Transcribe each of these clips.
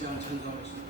일장 찬송하겠습니다.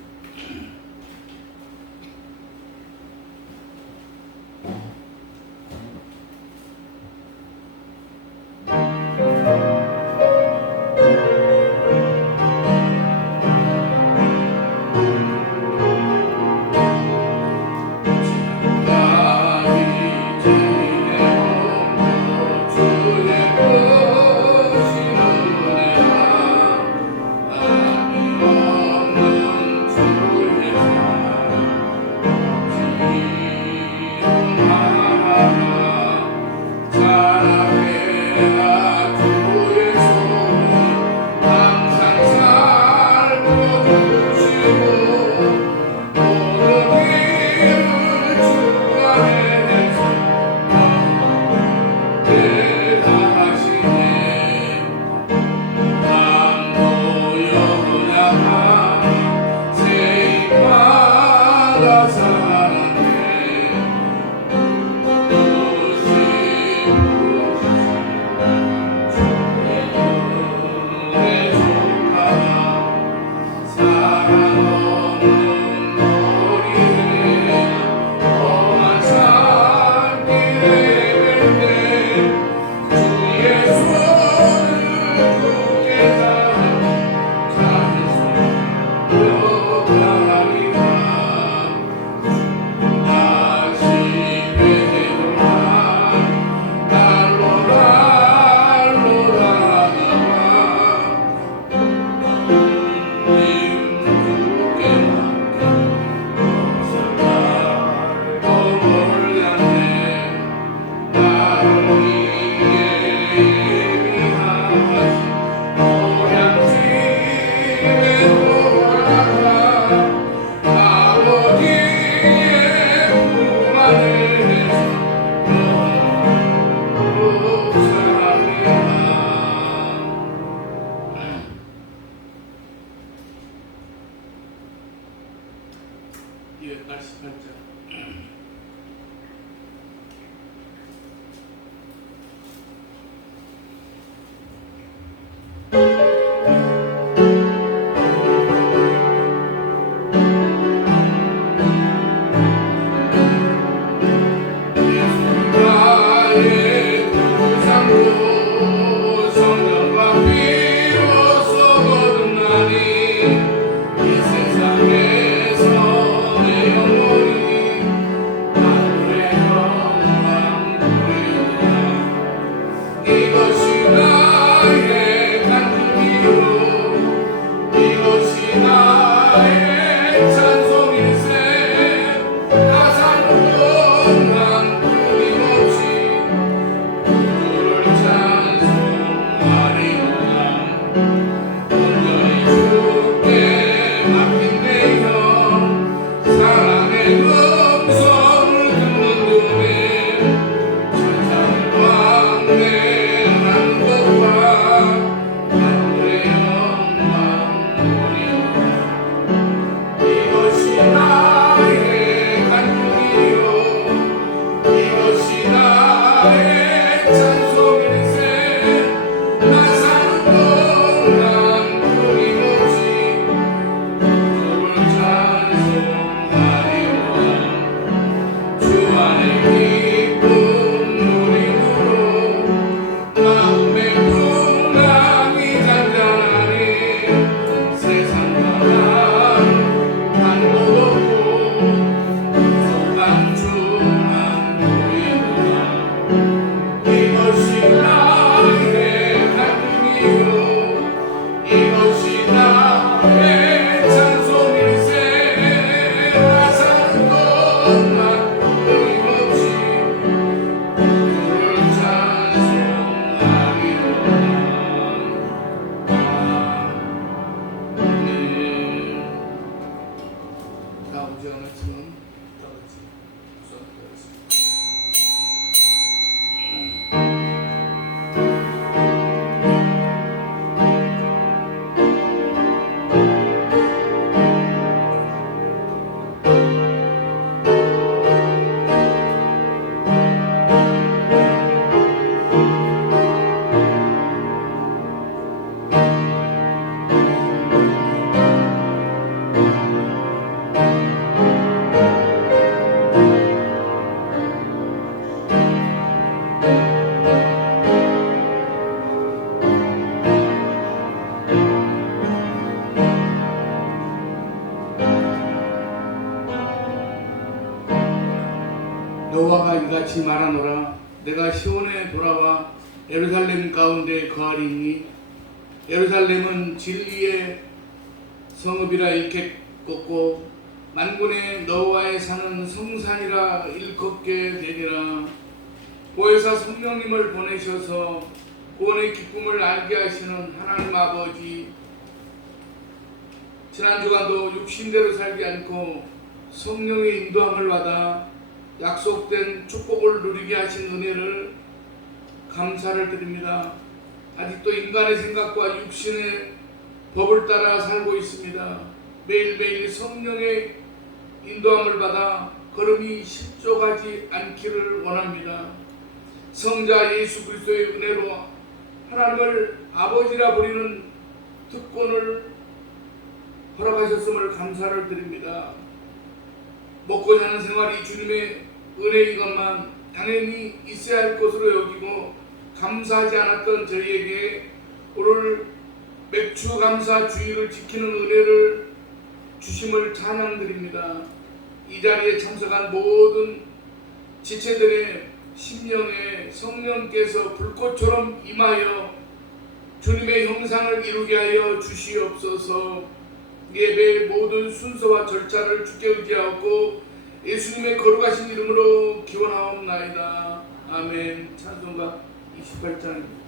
여호와가 이같이 말하노라. 내가 시온에 돌아와 예루살렘 가운데 거하리니 예루살렘은 진리의 성읍이라 일컫고 만군의 여호와의 산은 성산이라 일컫게 되리라. 보혜사 성령님을 보내셔서 구원의 기쁨을 알게 하시는 하나님 아버지, 지난 주간도 육신대로 살지 않고 성령의 인도함을 받아 약속된 축복을 누리게 하신 은혜를 감사를 드립니다. 아직도 인간의 생각과 육신의 법을 따라 살고 있습니다. 매일매일 성령의 인도함을 받아 걸음이 실족하지 않기를 원합니다. 성자 예수 그리스도의 은혜로 하나님을 아버지라 부리는 특권을 허락하셨음을 감사를 드립니다. 먹고 사는 생활이 주님의 은혜인 것만 당연히 있어야 할 것으로 여기고 감사하지 않았던 저희에게 오늘 맥주 감사 주의를 지키는 은혜를 주심을 찬양드립니다. 이 자리에 참석한 모든 지체들의 심령에 성령께서 불꽃처럼 임하여 주님의 형상을 이루게 하여 주시옵소서. 예배의 모든 순서와 절차를 주께 의지하고 예수님의 거룩하신 이름으로 기원하옵나이다. 아멘. 찬송가 28장입니다.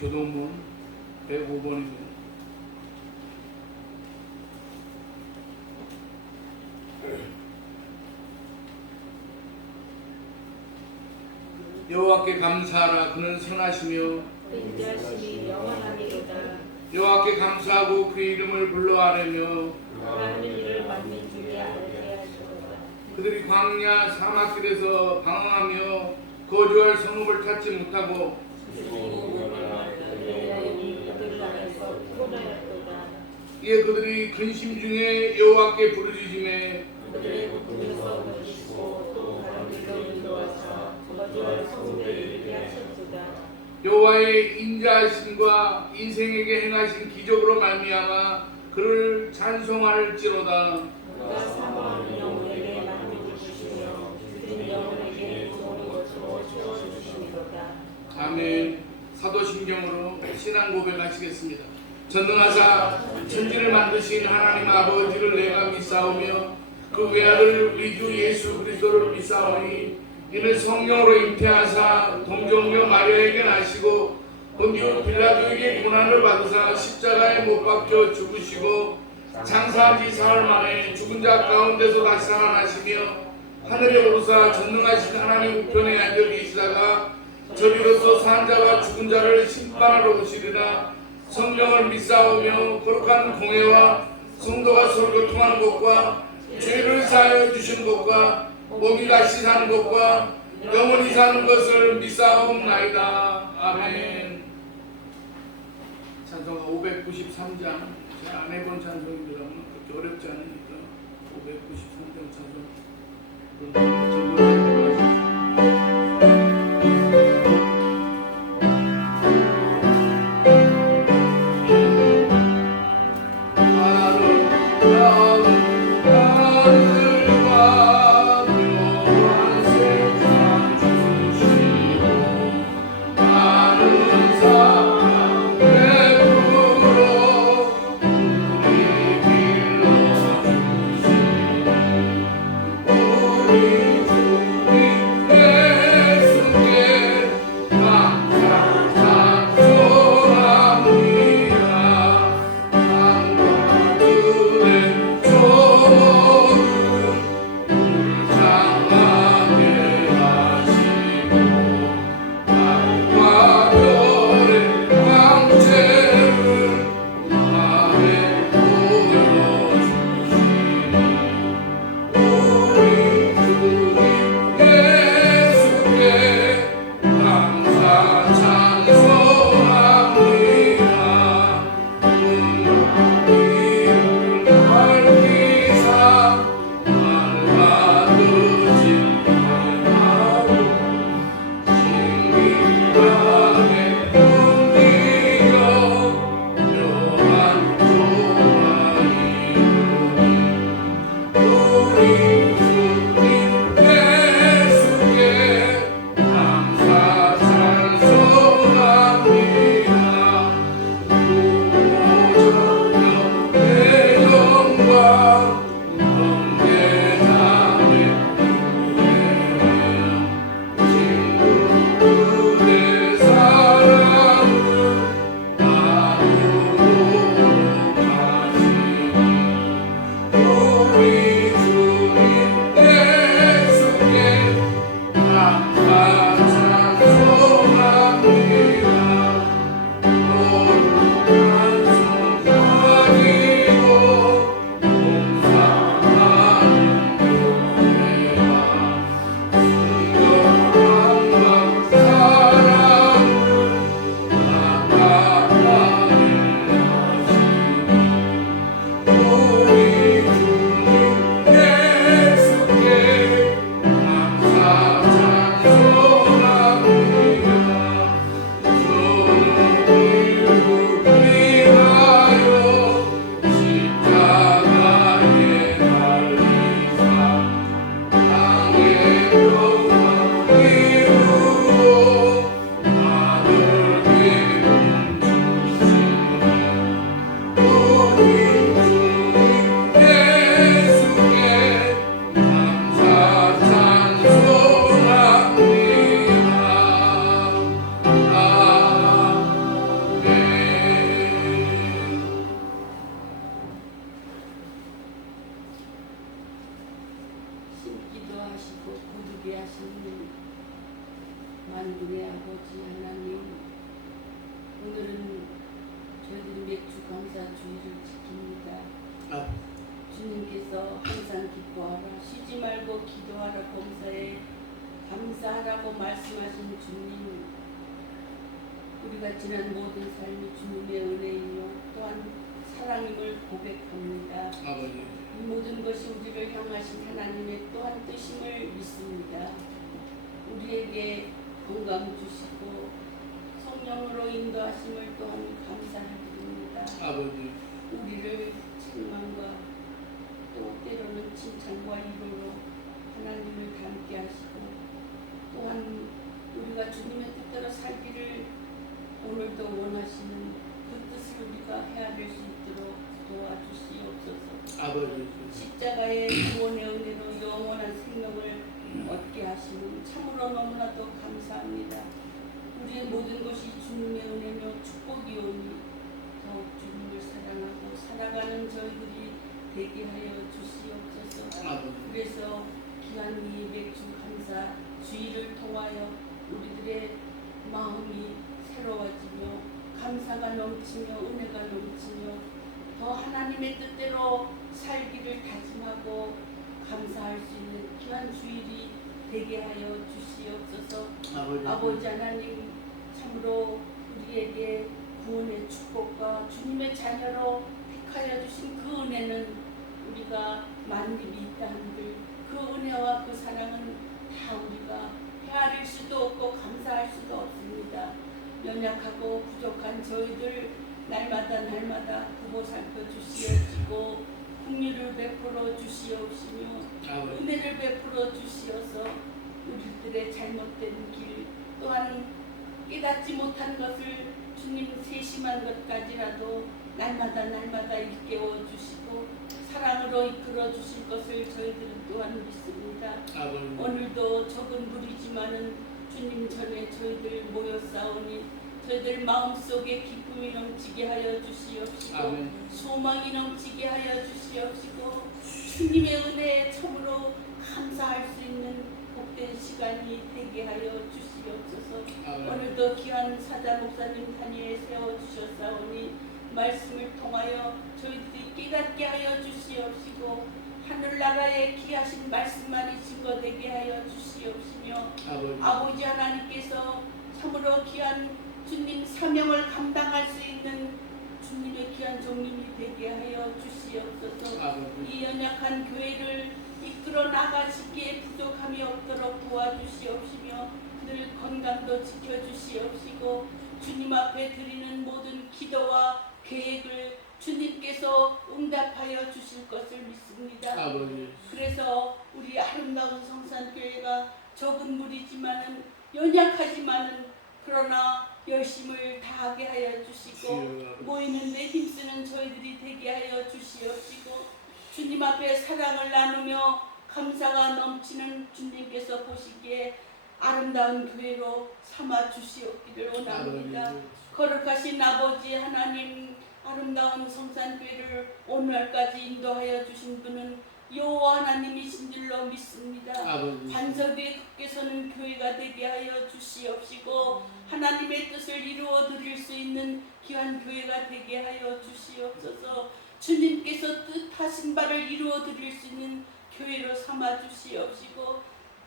교동문 105번입니다. 여호와께 감사하라. 그는 선하시며 인자하심이 영원하니로다. 여호와께 감사하고 그의 이름을 불러하려며 하는 일을 만민 중에 알게 하시도다. 그들이 광야 사막길에서 방황하며 거주할 성읍을 찾지 못하고 이에 그들이 근심 중에 여호와께 부르짖음에 그들의 고통에서 오시고 또 다른 길로 인도하사 거주할 성읍에 이르게 하셨도다. 여호와의 인자하심과 인생에게 행하신 기적으로 말미암아 그를 찬송할지로다. 그가 사모하는 영혼에게 만족을 주시며 죽은 영혼에게 좋은 것으로 채워주시리로다. 아멘. 사도신경으로 신앙 고백하시겠습니다. 전능하사 천지를 만드신 하나님 아버지를 내가 믿사오며 그 외아들 우리 주 예수 그리스도를 믿사오니 이는 성령으로 잉태하사 동정녀 마리아에게 나시고 본디오 빌라도에게 고난을 받으사 십자가에 못 박혀 죽으시고 장사한 지 사흘 만에 죽은 자 가운데서 다시 살아나시며 하늘에 오르사 전능하신 하나님 우편에 앉아 계시다가 저리로서 산 자와 죽은 자를 심판하러 오시리라. 성령을 믿사오며 거룩한 공회와 성도가 서로 교통하는 것과 죄를 사하여 주시는 것과 몸이 다시 사는 것과 영원히 사는 것을 믿사옵나이다. 아멘. 찬송가 593장. 제가 안 해본 찬송입니다만 그렇게 어렵지 않으니까 593장 찬송 적어주세요. 만군의 아버지 하나님, 오늘은 저희들이 맥주 감사 주의를 지킵니다. 주님께서 항상 기뻐하라, 쉬지 말고 기도하라, 범사에 감사하라고 말씀하신 주님, 우리가 지난 모든 삶이 주님의 은혜이며 또한 사랑임을 고백합니다. 아버지. 이 모든 것이 우리를 향하신 하나님의 또한 뜻임을 믿습니다. 우리에게 건강 주시고 성령으로 인도하심을 또한 감사드립니다. 아버지. 우리를 책망과 또 때로는 칭찬과 위로로 하나님을 닮게 하시고 또한 우리가 주님의 뜻대로 살기를 오늘도 원하시는 그 뜻을 우리가 헤아릴 수 있도록 도와주시옵소서. 아버지. 십자가의 구원의 은혜로 영원한 생명을 얻게 하시는 참으로 너무나도 감사합니다. 우리의 모든 것이 주님의 은혜며 축복이오니 더욱 주님을 사랑하고 살아가는 저희들이 되게 하여 주시옵소서. 그래서 귀한 이 맥주 감사 주의를 통하여 우리들의 마음이 새로워지며 감사가 넘치며 은혜가 넘치며 더 하나님의 뜻대로 살기를 다짐하고 감사할 수 있는 귀한 주일이 되게 하여 주시옵소서. 아버지 하나님, 참으로 우리에게 구원의 축복과 주님의 자녀로 택하여 주신 그 은혜는 우리가 만립이 있다 한들 그 은혜와 그 사랑은 다 우리가 헤아릴 수도 없고 감사할 수도 없습니다. 연약하고 부족한 저희들 날마다 보고 살펴주시옵시고 긍휼을 베풀어 주시옵시며 은혜를 베풀어 주시어서 우리들의 잘못된 길 또한 깨닫지 못한 것을 주님 세심한 것까지라도 날마다 일깨워 주시고 사랑으로 이끌어 주실 것을 저희들은 또한 믿습니다. 오늘도 적은 무리지만은 주님 전에 저희들 모여 싸우니 저희들 마음속에 기쁨이 넘치게 하여 주시옵시고 소망이 넘치게 하여 주시옵시고 주님의 은혜에 참으로 감사할 수 있는 복된 시간이 되게 하여 주시옵소서. 오늘도 귀한 사자 목사님 단위에 세워주셨사오니 말씀을 통하여 저희들이 깨닫게 하여 주시옵시고 하늘나라에 귀하신 말씀만이 증거되게 하여 주시옵시며 아버지 하나님께서 참으로 귀한 주님 사명을 감당할 수 있는 주님의 귀한 종님이 되게 하여 주시옵소서. 이 연약한 교회를 이끌어 나가시기에 부족함이 없도록 도와주시옵시며 늘 건강도 지켜주시옵시고 주님 앞에 드리는 모든 기도와 계획을 주님께서 응답하여 주실 것을 믿습니다. 그래서 우리 아름다운 성산교회가 적은 무리지만은 연약하지만은 그러나 열심을 다하게 하여 주시고 모이는 데 힘쓰는 저희들이 되게 하여 주시옵시고 주님 앞에 사랑을 나누며 감사가 넘치는 주님께서 보시기에 아름다운 교회로 삼아 주시옵기를 원합니다. 거룩하신 아버지 하나님, 아름다운 성산교회를 오늘까지 인도하여 주신 분은 여호와 하나님이신 줄로 믿습니다. 반석 위에 굳게 서는 교회가 되게 하여 주시옵시고 하나님의 뜻을 이루어 드릴 수 있는 귀한 교회가 되게 하여 주시옵소서. 주님께서 뜻하신 바를 이루어 드릴 수 있는 교회로 삼아 주시옵시고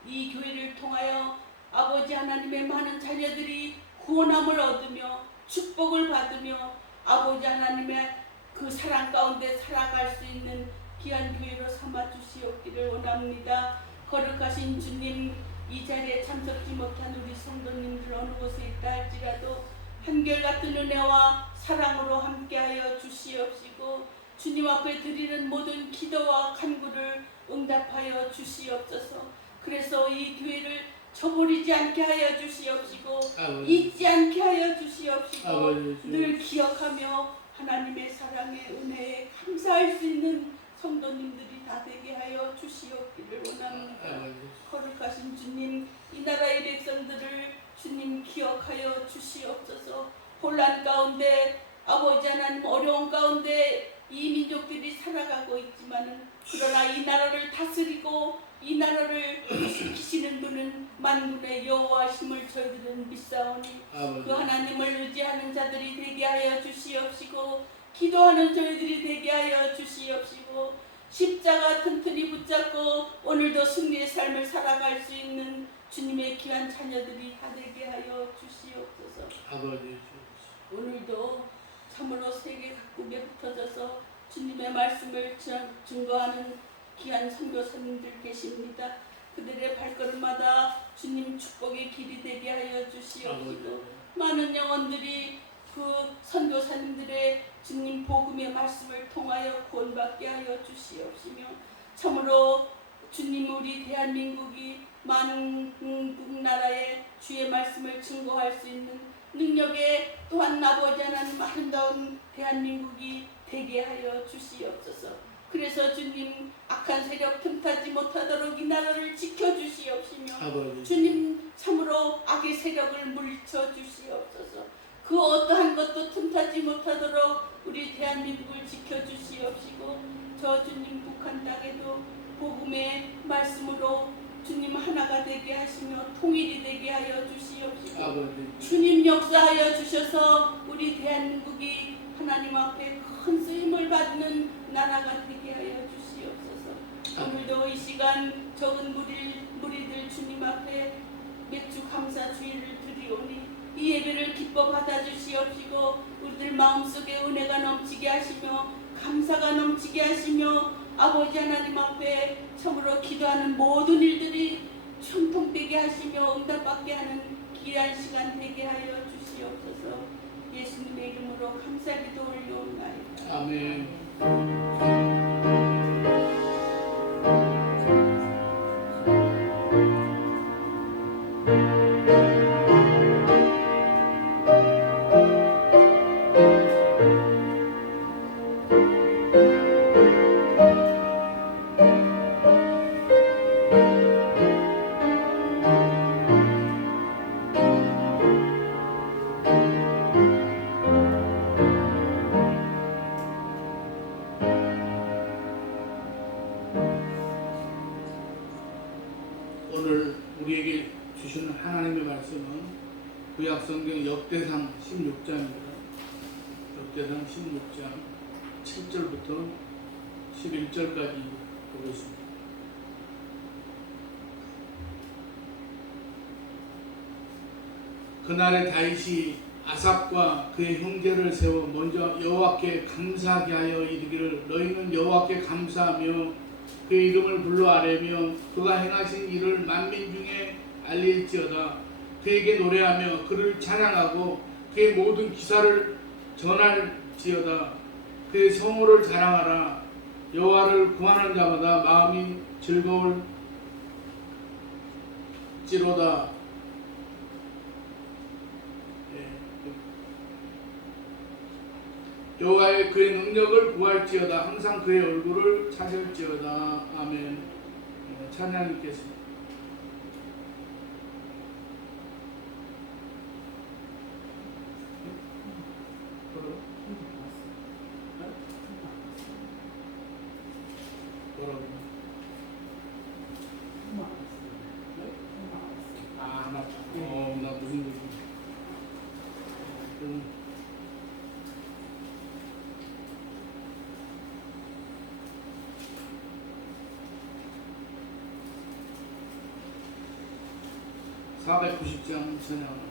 이 교회를 통하여 아버지 하나님의 많은 자녀들이 구원함을 얻으며 축복을 받으며 아버지 하나님의 그 사랑 가운데 살아갈 수 있는 귀한 교회로 삼아 주시옵기를 원합니다. 거룩하신 주님, 이 자리에 참석지 못한 우리 성도님들 어느 곳에 있다 할지라도 한결같은 은혜와 사랑으로 함께하여 주시옵시고 주님 앞에 드리는 모든 기도와 간구를 응답하여 주시옵소서. 그래서 이 교회를 저버리지 않게 하여 주시옵시고 잊지 않게 하여 주시옵시고 늘 기억하며 하나님의 사랑에 은혜에 감사할 수 있는 성도님들이 다 되게 하여 주시옵기를 원합니다. 거룩하신 주님, 이 나라의 백성들을 주님 기억하여 주시옵소서. 혼란 가운데 아버지 하나님 어려운 가운데 이 민족들이 살아가고 있지만은 그러나 이 나라를 다스리고 이 나라를 지키시는 분은 만군의 여호와심을 저희들은 믿사오니 그 하나님을 의지하는 자들이 되게 하여 주시옵시고 기도하는 저희들이 되게 하여 주시옵시고 십자가 튼튼히 붙잡고 오늘도 승리의 삶을 살아갈 수 있는 주님의 귀한 자녀들이 다 되게 하여 주시옵소서. 오늘도 참으로 세계 각국에 흩어져서 주님의 말씀을 증거하는 귀한 선교사님들 계십니다. 그들의 발걸음마다 주님 축복의 길이 되게 하여 주시옵시고 많은 영혼들이 그 선교사님들의 주님 복음의 말씀을 통하여 구원받게 하여 주시옵시며 참으로 주님 우리 대한민국이 만국 나라에 주의 말씀을 증거할 수 있는 능력에 또한 아버지 하나님 아름다운 대한민국이 되게 하여 주시옵소서. 그래서 주님 악한 세력 틈타지 못하도록 이 나라를 지켜주시옵시며 주님 참으로 악의 세력을 물리쳐 주시옵소서. 그 어떠한 것도 틈타지 못하도록 우리 대한민국을 지켜주시옵시고 저 주님 북한 땅에도 복음의 말씀으로 주님 하나가 되게 하시며 통일이 되게 하여 주시옵시고 아버지 주님 역사하여 주셔서 우리 대한민국이 하나님 앞에 큰 쓰임을 받는 나라가 되게 하여 주시옵소서. 오늘도 이 시간 적은 무리들 주님 앞에 맥주 감사 주의를 드리오니 이 예배를 기뻐 받아주시옵시고 우리들 마음속에 은혜가 넘치게 하시며 감사가 넘치게 하시며 아버지 하나님 앞에 참으로 기도하는 모든 일들이 형통되게 하시며 응답받게 하는 귀한 시간 되게 하여 주시옵소서. 예수님의 이름으로 감사기도 올려옵나이다. 아멘. 오늘 우리에게 주시는 하나님의 말씀은 구약성경 역대상 16장입니다. 역대상 16장 7절부터 11절까지 보고 있습니다. 그날에 다윗이 아삽과 그의 형제를 세워 먼저 여호와께 감사하게 하여 이르기를 너희는 여호와께 감사하며 그의 이름을 불러 아뢰며 그가 행하신 일을 만민 중에 알릴지어다. 그에게 노래하며 그를 찬양하고 그의 모든 기사를 전할지어다. 그의 성호를 자랑하라. 여호와를 구하는 자마다 마음이 즐거울지로다. 여호와의 그의 능력을 구할지어다. 항상 그의 얼굴을 찾을지어다. 아멘. 찬양 읽겠습니다. 뭐라고? 아, 나 무슨 얘기? (490장) 찬양.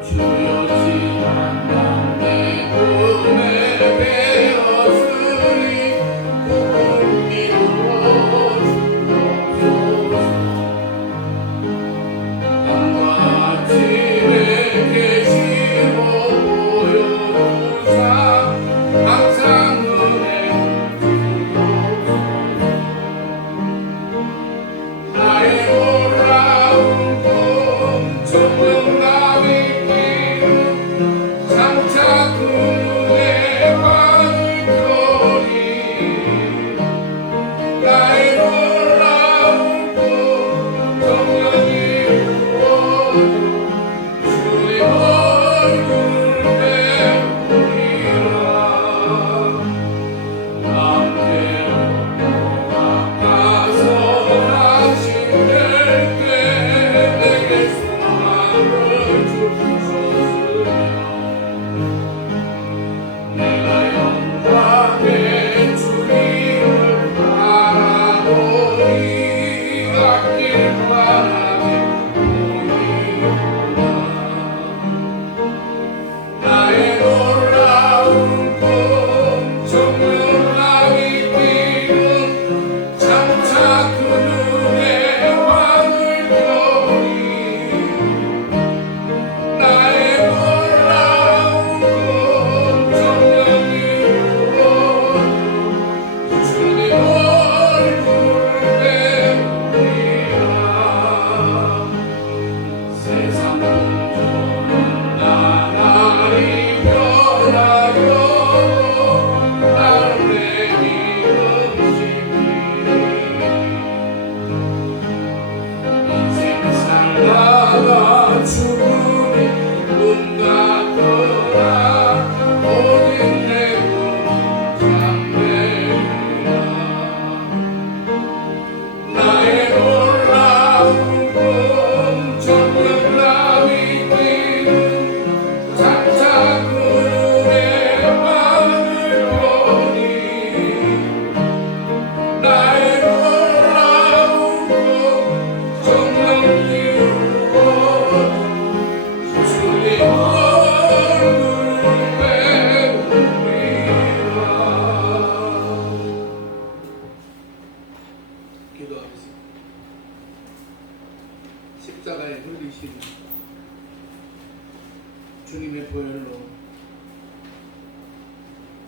주여 지난 내 꿈에 되었으니 꿈을 이룬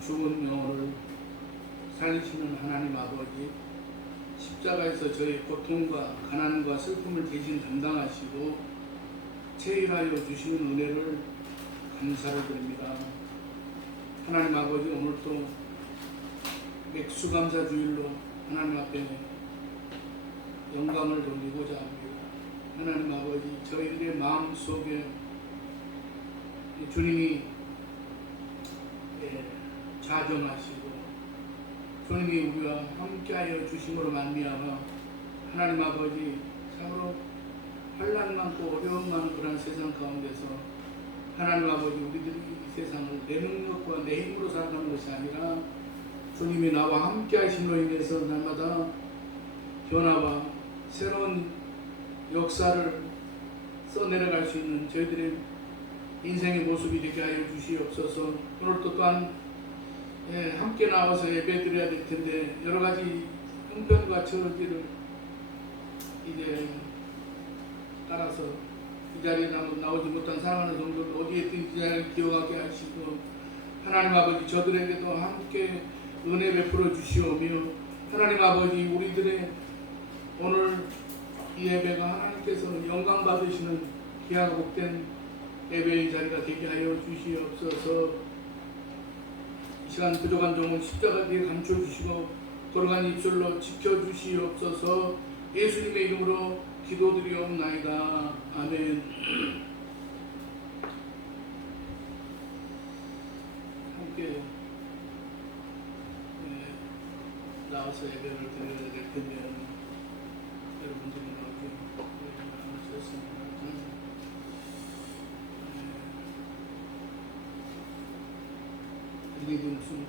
죽은 영혼을 살리시는 하나님 아버지, 십자가에서 저희 고통과 가난과 슬픔을 대신 담당하시고 체일하여 주시는 은혜를 감사를 드립니다. 하나님 아버지, 오늘도 맥수감사 주일로 하나님 앞에 영광을 돌리고자 합니다. 하나님 아버지, 저희들의 마음속에 주님이 좌정하시고 주님이 우리와 함께하여 주심으로 말미암아 하나님 아버지, 참으로 환난 많고 어려움 많은 그런 세상 가운데서 하나님 아버지, 우리들이 이 세상을 내 능력과 내 힘으로 살아가는 것이 아니라 주님이 나와 함께 하심으로 인해서 날마다 변화와 새로운 역사를 써내려갈 수 있는 저희들의 인생의 모습이 되게 하여 주시옵소서. 오늘도 또한 함께 나와서 예배 드려야 될 텐데 여러 가지 형편과 처지를 이제 따라서 이 자리에 나오지 못한 사랑하는 성도들 어디에 있든지 이 자리를 기억하게 하시고 하나님 아버지, 저들에게도 함께 은혜 베풀어 주시오며 하나님 아버지, 우리들의 오늘 이 예배가 하나님께서 영광 받으시는 귀하고 복된 예배의 자리가 되게 하여 주시옵소서. 이 시간 부족한 종은 십자가 뒤에 감춰주시고 돌아간 입술로 지켜주시옵소서. 예수님의 이름으로 기도드리옵나이다. 아멘. 함께 나와서 예배를 드려야 될 텐데 여러분들이 나오지 않으셨습니다. 이게 무슨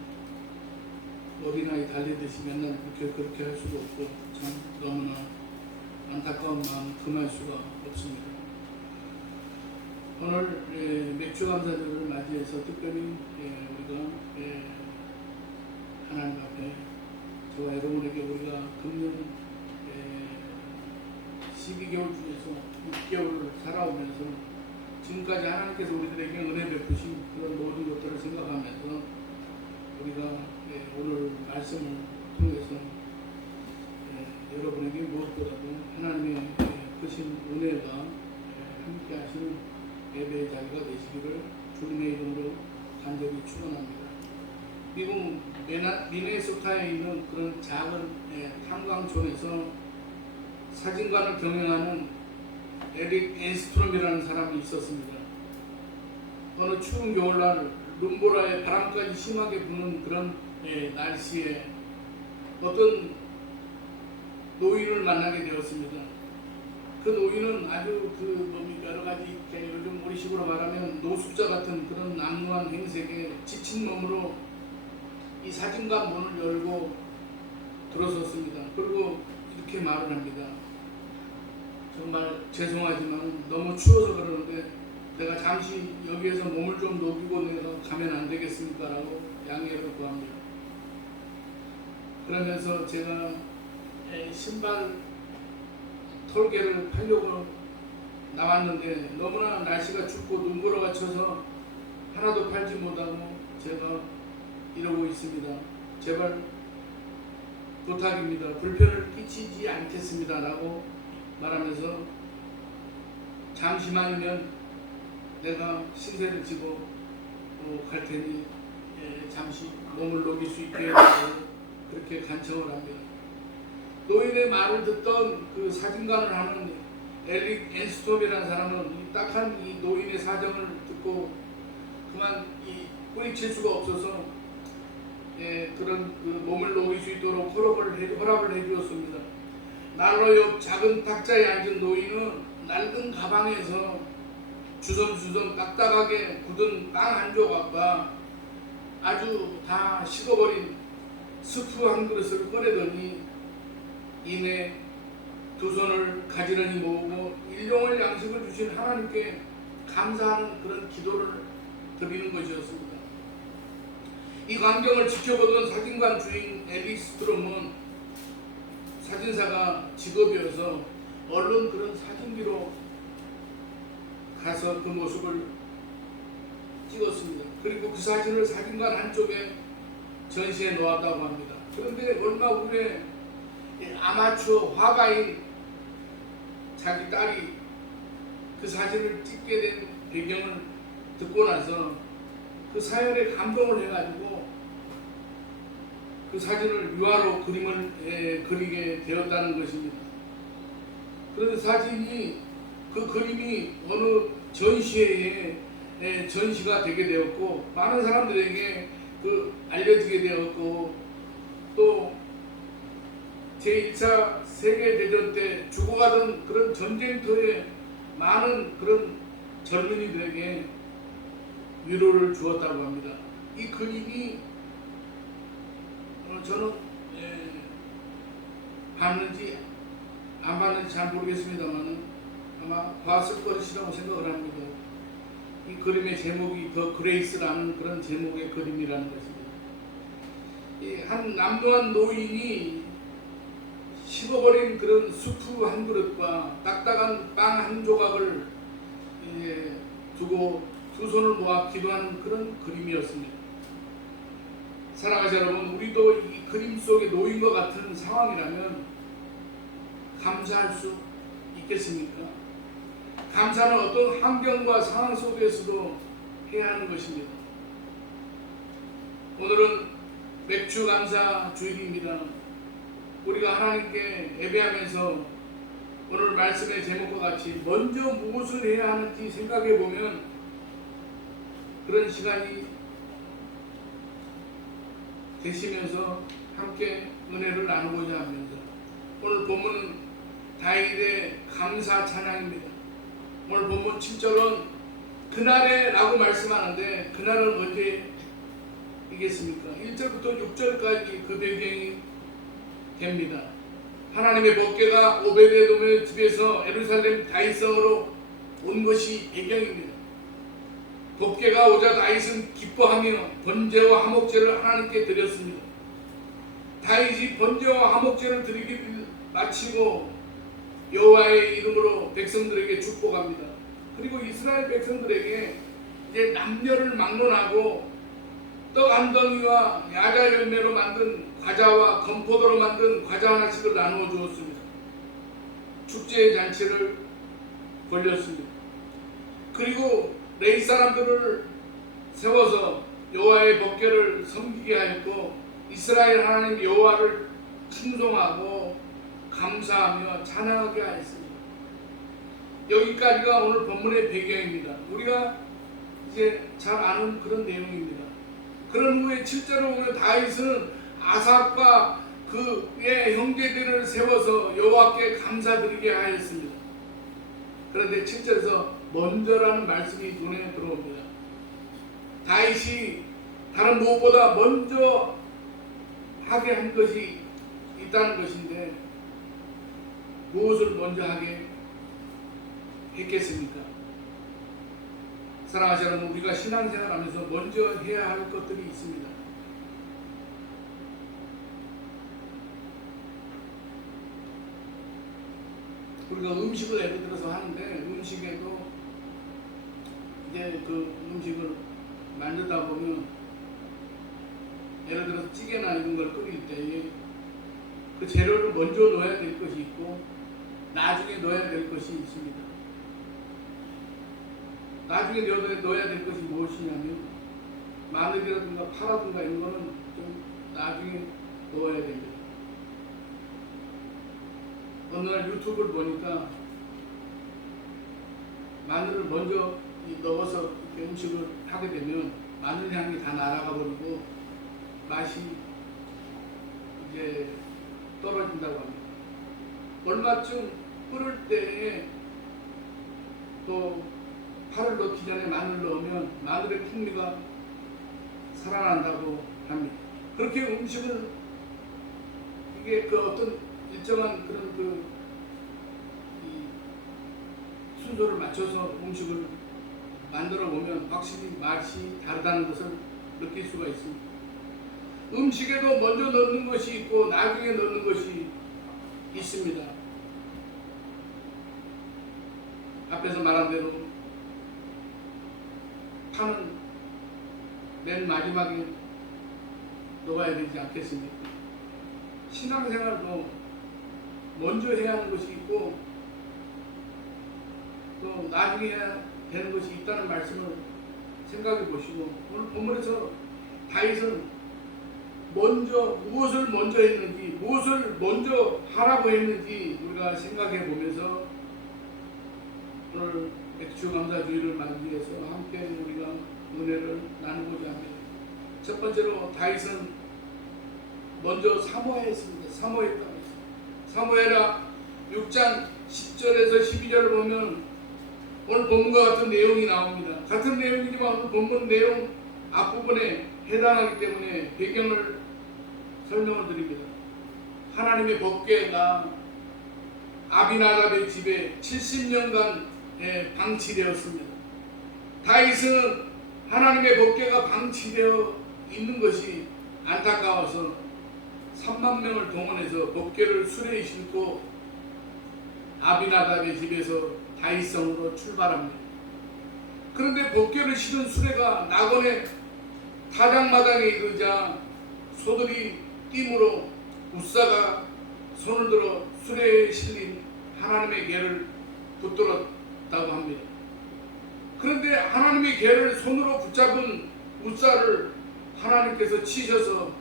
어린아이 달리듯이 맨날 그렇게 할 수가 없고 참 너무나 안타까운 마음 금할 수가 없습니다. 오늘 맥주감사절을 맞이해서 특별히 우리가 하나님 앞에 저와 여러분에게 우리가 금년 12개월 중에서 6개월을 살아오면서 지금까지 하나님께서 우리들에게 은혜 베푸신 그런 모든 것들을 생각하면서 우리가 오늘 말씀을 통해서 여러분에게 무엇보다도 하나님의 크신 은혜가 함께 하시는 예배의 자리가 되시기를 주님의 이름으로 간절히 축원합니다. 미국 미네소타에 있는 그런 작은 탄광촌에서 사진관을 경영하는 에릭 엔스트롬이라는 사람이 있었습니다. 어느 추운 겨울날 눈보라에 바람까지 심하게 부는 그런 날씨에 어떤 노인을 만나게 되었습니다. 그 노인은 아주 여러 가지 요즘 우리식으로 말하면 노숙자 같은 그런 남루한 행색에 지친 몸으로 이 사진관 문을 열고 들어섰습니다. 그리고 이렇게 말을 합니다. 정말 죄송하지만 너무 추워서 그러는데 내가 잠시 여기에서 몸을 좀 녹이고 내가 가면 안 되겠습니까? 라고 양해를 구합니다. 그러면서 제가 신발 털개를 팔려고 나왔는데 너무나 날씨가 춥고 눈보라가 쳐서 하나도 팔지 못하고 제가 이러고 있습니다. 제발 부탁입니다. 불편을 끼치지 않겠습니다. 라고 말하면서 잠시만이면 내가 신세를 지고 갈 테니 잠시 몸을 녹일 수 있게 해달라고 그렇게 간청을 합니다. 노인의 말을 듣던 그 사진관을 하는 에릭 엔스톰이라는 사람은 딱한 이 노인의 사정을 듣고 그만 뿌리칠 수가 없어서 그런 몸을 녹일 수 있도록 허락을 해주었습니다. 난로 옆 작은 탁자에 앉은 노인은 낡은 가방에서 주섬주섬 딱딱하게 굳은 빵 한 조각과 아주 다 식어버린 스프 한 그릇을 꺼내더니 이내 두 손을 가지런히 모으고 일용할 양식을 주신 하나님께 감사하는 그런 기도를 드리는 것이었습니다. 이 광경을 지켜보던 사진관 주인 에릭스트롬은 사진사가 직업이어서 얼른 그런 사진기로 가서 그 모습을 찍었습니다. 그리고 그 사진을 사진관 한쪽에 전시해 놓았다고 합니다. 그런데 얼마 후에 아마추어 화가인 자기 딸이 그 사진을 찍게 된 배경을 듣고 나서 그 사연에 감동을 해가지고 그 사진을 유화로 그림을 그리게 되었다는 것입니다. 그런데 그 그림이 어느 전시회에 전시가 되게 되었고 많은 사람들에게 알려지게 되었고 또 제1차 세계대전 때 죽어가던 그런 전쟁터에 많은 그런 젊은이들에게 위로를 주었다고 합니다. 이 그림이 저는 봤는지 안 봤는지 잘 모르겠습니다만 아마 봤을 것이라고 생각을 합니다. 이 그림의 제목이 더 그레이스라는 그런 제목의 그림이라는 것입니다. 한 남노한 노인이 식어버린 그런 수프 한 그릇과 딱딱한 빵 한 조각을 두고 두 손을 모아 기도하는 그런 그림이었습니다. 사랑하는 여러분, 우리도 이 그림 속에 놓인 것 같은 상황이라면 감사할 수 있겠습니까? 감사는 어떤 환경과 상황 속에서도 해야 하는 것입니다. 오늘은 맥주 감사 주일입니다. 우리가 하나님께 예배하면서 오늘 말씀의 제목과 같이 먼저 무엇을 해야 하는지 생각해 보면 그런 시간이 되시면서 함께 은혜를 나누고자 합니다. 오늘 본문은 다윗의 감사 찬양입니다. 오늘 본문 7절은 그날에 라고 말씀하는데 그날은 언제이겠습니까? 1절부터 6절까지 그 배경이 됩니다. 하나님의 법궤가 오베데돔의 집에서 예루살렘 다윗성으로 온 것이 배경입니다. 법궤가 오자 다윗은 기뻐하며 번제와 화목제를 하나님께 드렸습니다. 다윗이 번제와 화목제를 드리기를 마치고 여호와의 이름으로 백성들에게 축복합니다. 그리고 이스라엘 백성들에게 이제 남녀를 막론하고 떡 한 덩이와 야자 열매로 만든 과자와 건포도로 만든 과자 하나씩을 나누어 주었습니다. 축제의 잔치를 벌렸습니다. 그리고 레위 사람들을 세워서 여호와의 법궤를 섬기게 하였고 이스라엘 하나님 여호와를 충성하고 감사하며 찬양하게 하였습니다. 여기까지가 오늘 본문의 배경입니다. 우리가 이제 잘 아는 그런 내용입니다. 그런 후에 7절에 보면 다윗은 아삽과 그의 형제들을 세워서 여호와께 감사드리게 하였습니다. 그런데 7절에서 먼저라는 말씀이 눈에 들어옵니다. 다윗이 다른 무엇보다 먼저 하게 한 것이 있다는 것인데 무엇을 먼저 하게 했겠습니까? 사랑하시는 여러분, 우리가 신앙생활하면서 먼저 해야 할 것들이 있습니다. 우리가 음식을 예를 들어서 하는데 음식에도 이제 그 음식을 만들다 보면 예를 들어서 찌개나 이런 걸 끓일 때 그 재료를 먼저 넣어야 될 것이 있고 나중에 넣어야 될 것이 있습니다. 나중에 넣어야 될 것이 무엇이냐면 마늘이라든가 파라든가 이런 거는 좀 나중에 넣어야 됩니다. 어느 날 유튜브를 보니까 마늘을 먼저 넣어서 이렇게 음식을 하게 되면 마늘 향이 다 날아가 버리고 맛이 이제 떨어진다고 합니다. 얼마쯤 끓을 때에 또 파를 넣기 전에 마늘 넣으면 마늘의 풍미가 살아난다고 합니다. 그렇게 음식을 이게 그 어떤 일정한 그런 순서를 맞춰서 음식을 만들어 보면 확실히 맛이 다르다는 것을 느낄 수가 있습니다. 음식에도 먼저 넣는 것이 있고 나중에 넣는 것이 있습니다. 앞에서 말한 대로 파는 맨 마지막에 녹아야 되지 않겠습니까? 신앙생활도 먼저 해야 하는 것이 있고 또 나중에 해야 되는 것이 있다는 말씀을 생각해 보시고, 오늘 본문에서 다윗은 무엇을 먼저 했는지, 무엇을 먼저 하라고 했는지 우리가 생각해 보면서 오늘 맥주 감사주의를 맞이해서 함께 우리가 은혜를 나누고자 합니다. 첫 번째로 다윗은 먼저 사모했습니다. 사모했다고 했습니다. 사모해라 6장 10절에서 12절을 보면 오늘 본문과 같은 내용이 나옵니다. 같은 내용이지만 오늘 본문 내용 앞부분에 해당하기 때문에 배경을 설명을 드립니다. 하나님의 법궤가 아비나답의 집에 70년간 방치되었습니다. 다윗은 하나님의 법궤가 방치되어 있는 것이 안타까워서 3만 명을 동원해서 법궤를 수레에 싣고 아비나답의 집에서 다윗성으로 출발합니다. 그런데 법궤를 실은 수레가 낙원의 타작마당에 이르자 소들이 띠므로 웃사가 손을 들어 수레에 실린 하나님의 궤를 붙들었다고 합니다. 그런데 하나님의 궤를 손으로 붙잡은 웃사를 하나님께서 치셔서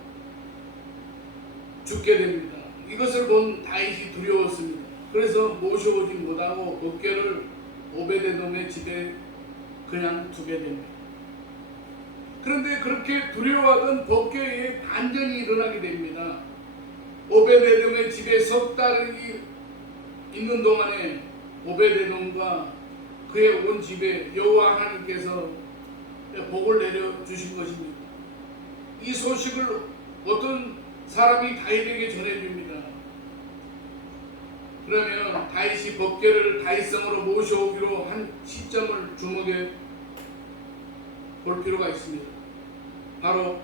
죽게 됩니다. 이것을 본 다윗이 두려웠습니다. 그래서 모셔오지 못하고 법궤를 오베데돔의 집에 그냥 두게 됩니다. 그런데 그렇게 두려워하던 법궤에 반전이 일어나게 됩니다. 오베데돔의 집에 석 달이 있는 동안에 오베데돔과 그의 온 집에 여호와 하나님께서 복을 내려 주신 것입니다. 이 소식을 어떤 사람이 다윗에게 전해줍니다. 그러면 다윗이 법궤를 다윗성으로 모셔오기로 한 시점을 주목해 볼 필요가 있습니다. 바로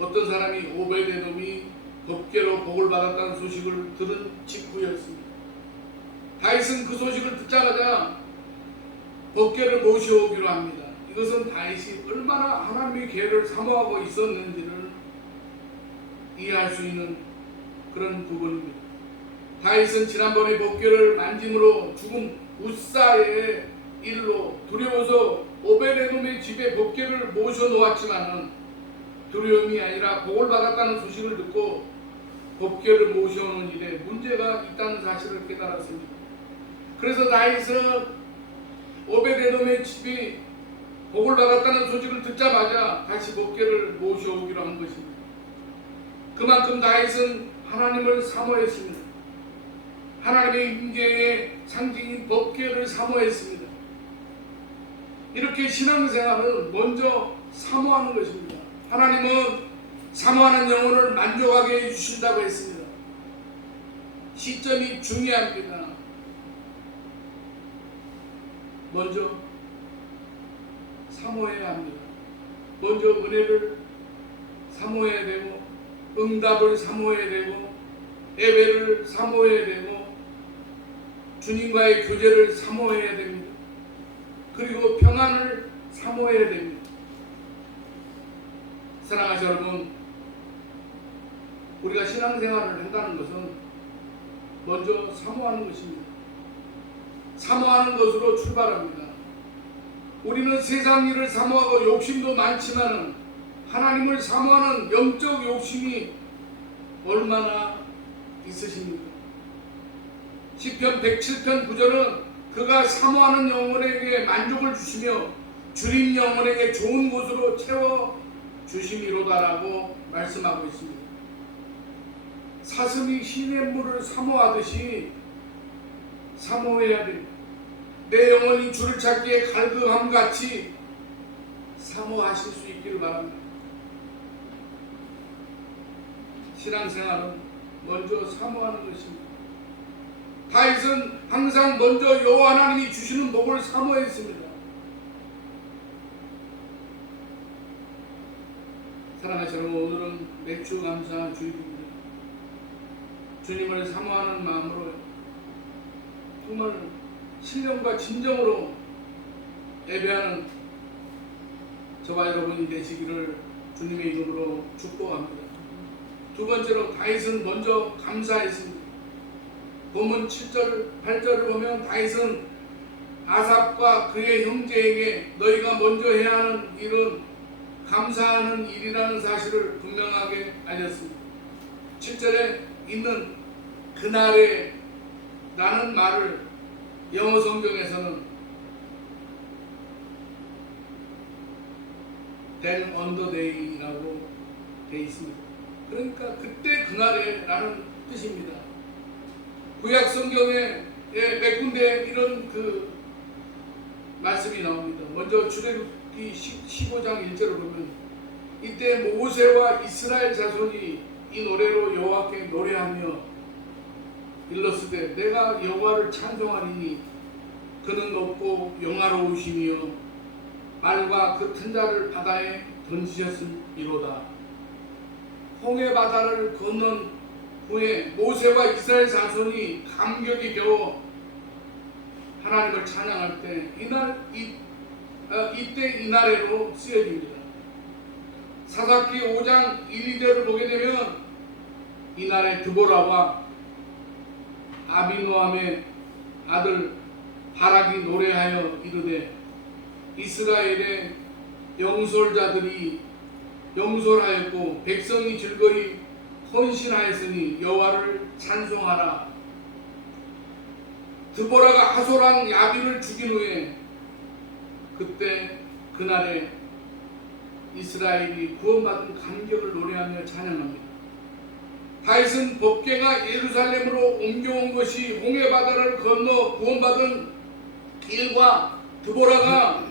어떤 사람이 오베데돔이 법궤로 복을 받았다는 소식을 들은 직후였습니다. 다윗은 그 소식을 듣자마자 법궤를 모셔오기로 합니다. 이것은 다윗이 얼마나 하나님의 궤를 사모하고 있었는지를 이해할 수 있는 그런 부분입니다. 다윗은 지난번에 법궤를 만짐으로 죽은 웃사의 일로 두려워서 오베데돔의 집에 법궤를 모셔 놓았지만은 두려움이 아니라 복을 받았다는 소식을 듣고 법궤를 모셔오는 일에 문제가 있다는 사실을 깨달았습니다. 그래서 다윗은 오베데돔의 집이 복을 받았다는 소식을 듣자마자 다시 법궤를 모셔오기로 한 것입니다. 그만큼 다윗은 하나님을 사모했습니다. 하나님의 임재의 상징인 법궤를 사모했습니다. 이렇게 신앙생활은 먼저 사모하는 것입니다. 하나님은 사모하는 영혼을 만족하게 해주신다고 했습니다. 시점이 중요합니다. 먼저 사모해야 합니다. 먼저 은혜를 사모해야 되고, 응답을 사모해야 되고, 예배를 사모해야 되고, 주님과의 교제를 사모해야 됩니다. 그리고 평안을 사모해야 됩니다. 사랑하는 여러분, 우리가 신앙생활을 한다는 것은 먼저 사모하는 것입니다. 사모하는 것으로 출발합니다. 우리는 세상 일을 사모하고 욕심도 많지만 하나님을 사모하는 영적 욕심이 얼마나 있으십니까? 시편 107편 9절은 그가 사모하는 영혼에게 만족을 주시며 주린 영혼에게 좋은 곳으로 채워 주심이로다라고 말씀하고 있습니다. 사슴이 시냇물을 사모하듯이 사모해야 됩니다. 내 영혼이 주를 찾기에 갈급함같이 사모하실 수 있기를 바랍니다. 신앙생활은 먼저 사모하는 것입니다. 다윗은 항상 먼저 여호와 하나님이 주시는 복을 사모했습니다. 사랑하는 여러분, 오늘은 맥주 감사 주일입니다. 주님을 사모하는 마음으로 정말 신령과 진정으로 예배하는 저와 여러분이 되시기를 주님의 이름으로 축복합니다. 두 번째로 다윗은 먼저 감사했습니다. 본문 7절, 8절을 보면 다윗은 아삽과 그의 형제에게 너희가 먼저 해야 하는 일은 감사하는 일이라는 사실을 분명하게 알렸습니다. 7절에 있는 그날에 라는 말을 영어 성경에서는 then on the day라고 되어 있습니다. 그러니까 그때 그날에 라는 뜻입니다. 구약 성경에 몇 군데 이런 그 말씀이 나옵니다. 먼저 출애굽기 15장 1절을 보면 이때 모세와 이스라엘 자손이 이 노래로 여호와께 노래하며 일렀으되 내가 여호와를 찬송하리니 그는 높고 영화로우시며 말과 그 큰 자를 바다에 던지셨음이로다. 홍해 바다를 건넌 후에 모세와 이스라엘 자손이 감격이 겨워 하나님을 찬양할 때 이때 이날에로 쓰여집니다. 사사기 5장 1, 2절을 보게 되면 이날에 드보라와 아비노함의 아들 바락이 노래하여 이르되 이스라엘의 영솔자들이 영솔하였고 백성이 즐거이 헌신하였으니 여호와를 찬송하라. 드보라가 하솔왕 야빈을 죽인 후에 그때 그날에 이스라엘이 구원받은 감격을 노래하며 찬양합니다. 다윗은 법궤가 예루살렘으로 옮겨온 것이 홍해바다를 건너 구원받은 일과 드보라가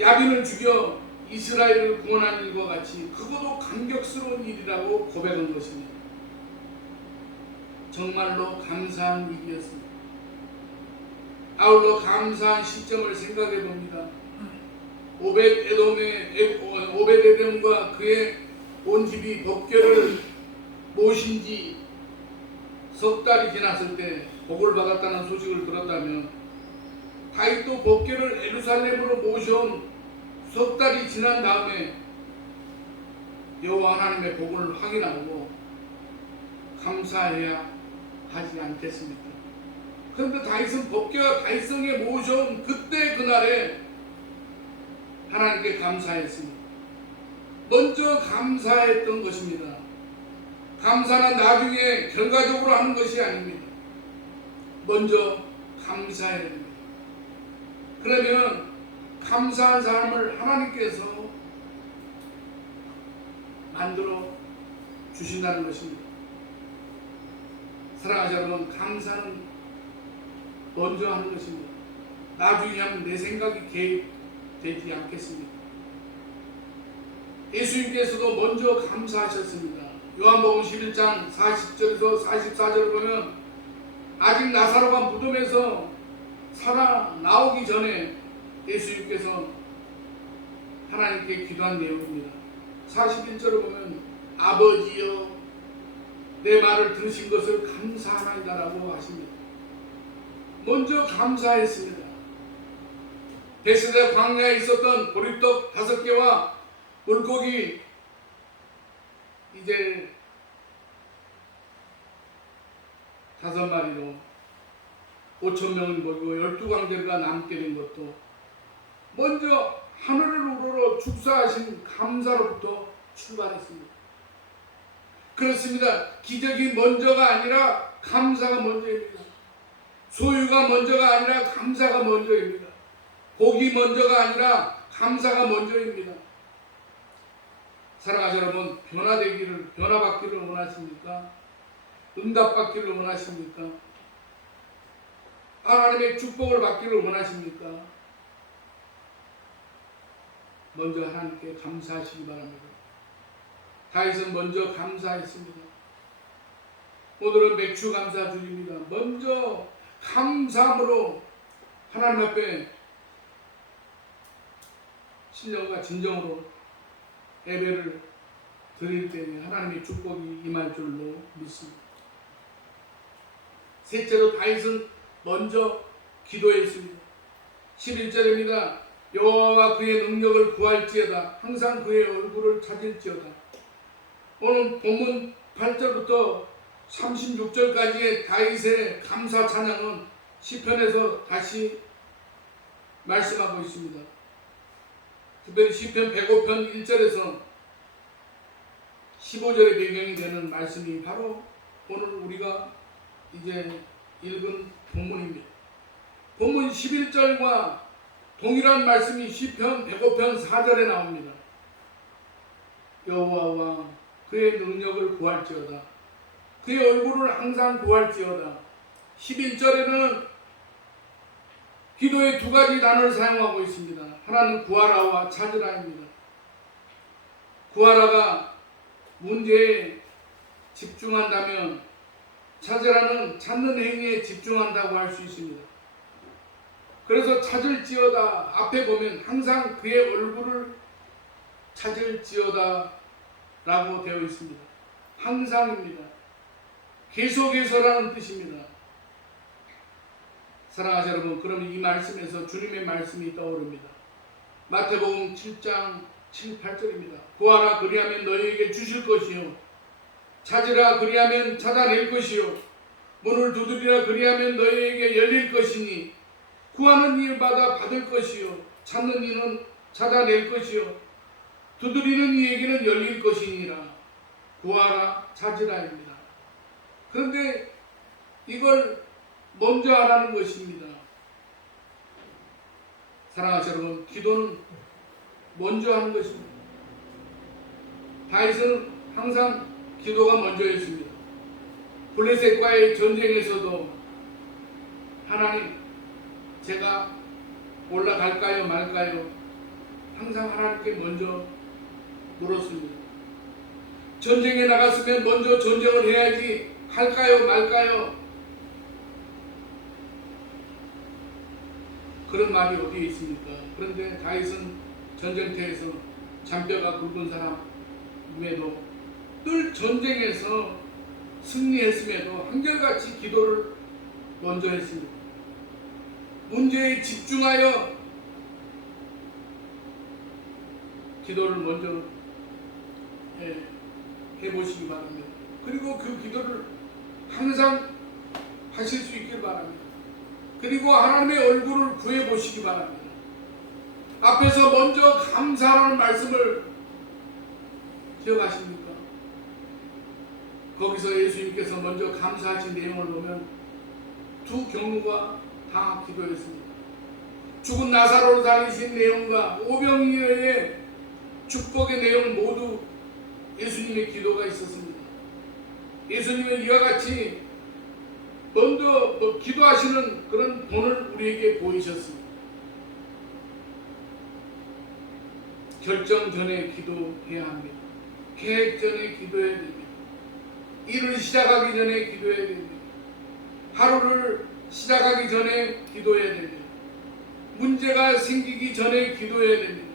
야빈을 죽여 이스라엘을 구원한 일과 같이 그것도 감격스러운 일이라고 고백한 것입니다. 정말로 감사한 일이었습니다. 아울러 감사한 시점을 생각해 봅니다. 오벳에돔과 그의 온 집이 법궤를 모신 지 석 달이 지났을 때 복을 받았다는 소식을 들었다면 다윗도 법궤를 예루살렘으로 모셔온 석 달이 지난 다음에 여호와 하나님의 복을 확인하고 감사해야 하지 않겠습니까? 그런데 다윗은 법궤와 다윗성에 모셔온 그때 그날에 하나님께 감사했습니다. 먼저 감사했던 것입니다. 감사는 나중에 결과적으로 하는 것이 아닙니다. 먼저 감사해야 됩니다. 그러면 감사한 사람을 하나님께서 만들어 주신다는 것입니다. 사랑하는 여러분, 감사는 먼저 하는 것입니다. 나중에 하면 내 생각이 개입되지 않겠습니다. 예수님께서도 먼저 감사하셨습니다. 요한복음 11장 40절에서 44절을 보면 아직 나사로가 무덤에서 살아 나오기 전에 예수님께서 하나님께 기도한 내용입니다. 41절을 보면 아버지여 내 말을 들으신 것을 감사하나이다라고 하십니다. 먼저 감사했습니다. 베스다 광야에 있었던 보리떡 5개와 물고기 이제 5마리로 5,000명을 먹이고 12광대가 남게 된 것도 먼저 하늘을 우러러 축사하신 감사로부터 출발했습니다. 그렇습니다. 기적이 먼저가 아니라 감사가 먼저입니다. 소유가 먼저가 아니라 감사가 먼저입니다. 복이 먼저가 아니라 감사가 먼저입니다. 사랑하는 여러분, 변화받기를 원하십니까? 응답받기를 원하십니까? 하나님의 축복을 받기를 원하십니까? 먼저 하나님께 감사하시기 바랍니다. 다윗은 먼저 감사했습니다. 오늘은 맥주 감사 주일입니다. 먼저 감사함으로 하나님 앞에 신령과 진정으로 예배를 드릴 때에 하나님의 축복이 임할 줄로 믿습니다. 셋째로 다윗은 먼저 기도했습니다. 11절입니다. 여호와가 그의 능력을 구할지어다. 항상 그의 얼굴을 찾을지어다. 오늘 본문 8절부터 36절까지의 다윗의 감사 찬양은 시편에서 다시 말씀하고 있습니다. 특별히 시편 105편 1절에서 15절의 배경이 되는 말씀이 바로 오늘 우리가 이제 읽은 본문입니다. 본문 11절과 동일한 말씀이 시편 105편 4절에 나옵니다. 여호와와 그의 능력을 구할지어다. 그의 얼굴을 항상 구할지어다. 11절에는 기도의 두 가지 단어를 사용하고 있습니다. 하나는 구하라와 찾으라입니다. 구하라가 문제에 집중한다면 찾으라는 찾는 행위에 집중한다고 할 수 있습니다. 그래서 찾을지어다 앞에 보면 항상 그의 얼굴을 찾을지어다 라고 되어 있습니다. 항상입니다. 계속해서라는 뜻입니다. 사랑하는 여러분, 그럼 이 말씀에서 주님의 말씀이 떠오릅니다. 마태복음 7장 7, 8절입니다. 구하라 그리하면 너희에게 주실 것이요 찾으라 그리하면 찾아낼 것이요 문을 두드리라 그리하면 너희에게 열릴 것이니 구하는 이마다 받을 것이요 찾는 이는 찾아낼 것이요 두드리는 이에게는 열릴 것이니라. 구하라 찾으라입니다. 그런데 이걸 먼저 하라는 것입니다. 사랑하는 여러분, 기도는 먼저 하는 것입니다. 다윗은 항상 기도가 먼저였습니다. 블레셋과의 전쟁에서도 하나님, 제가 올라갈까요 말까요? 항상 하나님께 먼저 물었습니다. 전쟁에 나갔으면 먼저 전쟁을 해야지 할까요 말까요? 그런 말이 어디에 있습니까? 그런데 다윗은 전쟁터에서 잔뼈가 굵은 사람임에도 늘 전쟁에서 승리했음에도 한결같이 기도를 먼저 했습니다. 문제에 집중하여 기도를 먼저 해보시기 바랍니다. 그리고 그 기도를 항상 하실 수 있길 바랍니다. 그리고 하나님의 얼굴을 구해보시기 바랍니다. 앞에서 먼저 감사하는 말씀을 기억하십니까? 거기서 예수님께서 먼저 감사하신 내용을 보면 두 경우가 다 기도였습니다. 죽은 나사로를 살리신 내용과 오병이어의 축복의 내용 모두 예수님의 기도가 있었습니다. 예수님은 이와 같이 먼저 기도하시는 그런 본을 우리에게 보이셨습니다. 결정 전에 기도해야 합니다. 계획 전에 기도해야 됩니다. 일을 시작하기 전에 기도해야 됩니다. 하루를 시작하기 전에 기도해야 됩니다. 문제가 생기기 전에 기도해야 됩니다.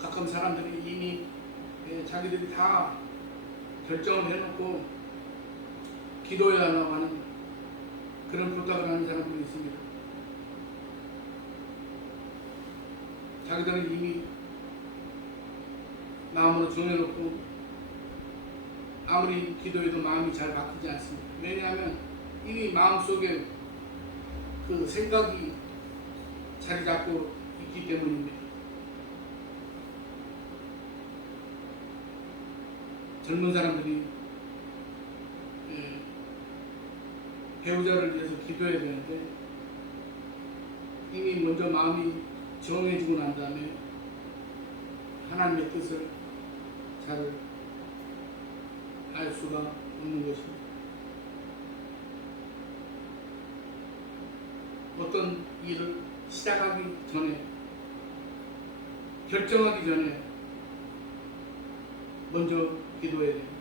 가끔 사람들이 이미 자기들이 다 결정을 해놓고 기도해야 하는 그런 부탁을 하는 사람들이 있습니다. 자기들은 이미 마음으로 정해놓고 아무리 기도해도 마음이 잘 바뀌지 않습니다. 왜냐하면 이미 마음속에 그 생각이 자리 잡고 있기 때문입니다. 젊은 사람들이 배우자를 위해서 기도해야 되는데 이미 먼저 마음이 정해지고 난 다음에 하나님의 뜻을 잘 알 수가 없는 것입니다. 어떤 일을 시작하기 전에, 결정하기 전에 먼저 기도해야 됩니다.